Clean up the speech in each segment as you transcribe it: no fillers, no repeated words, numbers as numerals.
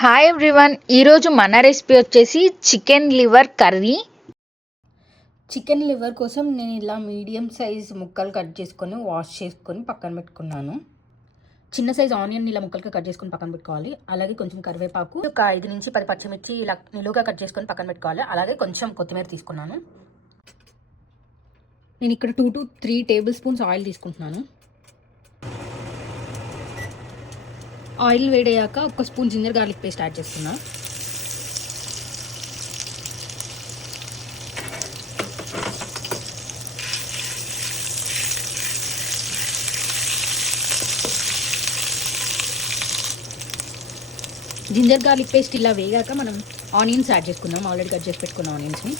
Hi everyone, ఈరోజు మన రెసిపీ వచ్చేసి chicken liver curry. Chicken liver కోసం నేను ఇలా మీడియం సైజ్ ముక్కలు కట్ చేసుకొని వాష్ చేసుకొని పక్కన పెట్టుకున్నాను. చిన్న సైజ్ ఆనియన్ ఇలా ముక్కలుగా కట్ చేసుకొని పక్కన పెట్టుకోవాలి. అలాగే కొంచెం కరివేపాకు, ఒక 5 నుంచి 10 పచ్చిమిర్చి ఇలా నిలువుగా కట్ చేసుకొని పక్కన పెట్టుకోవాలి. అలాగే కొంచెం కొత్తిమీర తీసుకున్నాను. నేను ఇక్కడ 2 to 3 టేబుల్ స్పూన్స్ ఆయిల్ తీసుకుంటున్నాను. ఆయిల్ వేడయ్యాక ఒక spoon ginger garlic paste add చేస్తున్నా. జింజర్ గార్లిక్ పేస్ట్ ఇలా వేగాక మనం ఆనియన్స్ యాడ్ చేసుకుందాం. ఆల్రెడీ కట్ చేసి పెట్టుకున్న ఆనియన్స్ని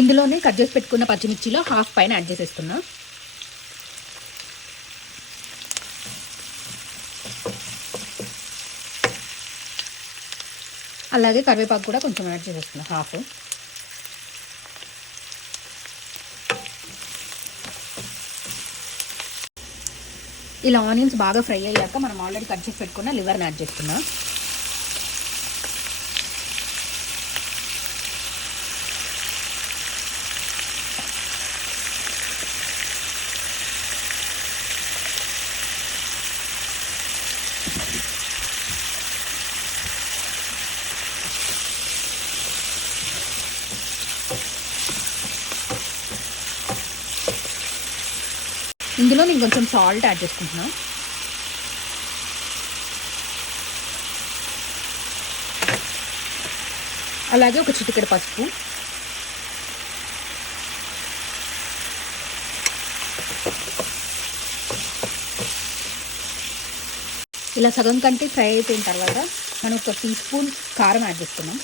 ఇందులోనే కట్ చేసి పెట్టుకున్న పచ్చిమిర్చిలో హాఫ్ పైన యాడ్ చేసేస్తున్నా. అలాగే కరివేపాకు కూడా కొంచెం యాడ్ చేసేస్తున్నా, హాఫ్. ఇలా ఆనియన్స్ బాగా ఫ్రై అయ్యాక మనం ఆల్రెడీ కట్ చేసి పెట్టుకున్న లివర్ని యాడ్ చేస్తున్నా. ఇందులో నేను కొంచెం సాల్ట్ యాడ్ చేసుకుంటున్నా. అలాగే ఒక చిటికెడు పసుపు, ఇలా సగం కంటే ఫ్రై అయిపోయిన తర్వాత మనం ఒక టీ స్పూన్ కారం యాడ్ చేస్తున్నాం.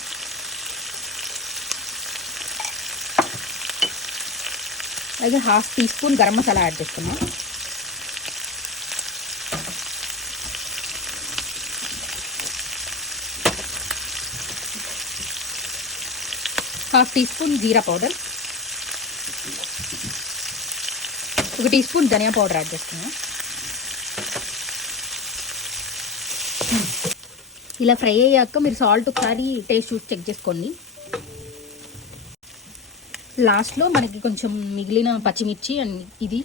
అలాగే half teaspoon garam masala add చేస్తున్నాం. Half teaspoon jeera powder, ఒక teaspoon dhania powder add చేస్తున్నాం. ఇలా ఫ్రై అయ్యాక మీరు సాల్ట్ ఒకసారి టేస్ట్ చూసి చెక్ చేసుకోండి. లాస్ట్లో మనకి కొంచెం మిగిలిన పచ్చిమిర్చి అండ్ ఇది,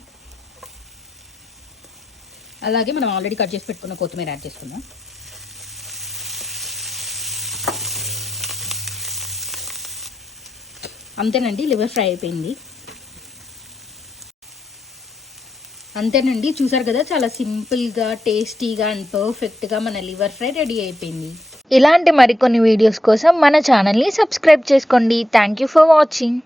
అలాగే మనం ఆల్రెడీ కట్ చేసి పెట్టుకున్న కొత్తిమీర యాడ్ చేసుకుందాం. అంతేనండి, లివర్ ఫ్రై అయిపోయింది. అంతేనండి, చూసారు కదా, చాలా సింపుల్గా, టేస్టీగా అండ్ పర్ఫెక్ట్గా మన లివర్ ఫ్రై రెడీ అయిపోయింది. ఇలాంటి మరికొన్ని వీడియోస్ కోసం మన ఛానల్ని సబ్స్క్రైబ్ చేసుకోండి. Thank you for watching.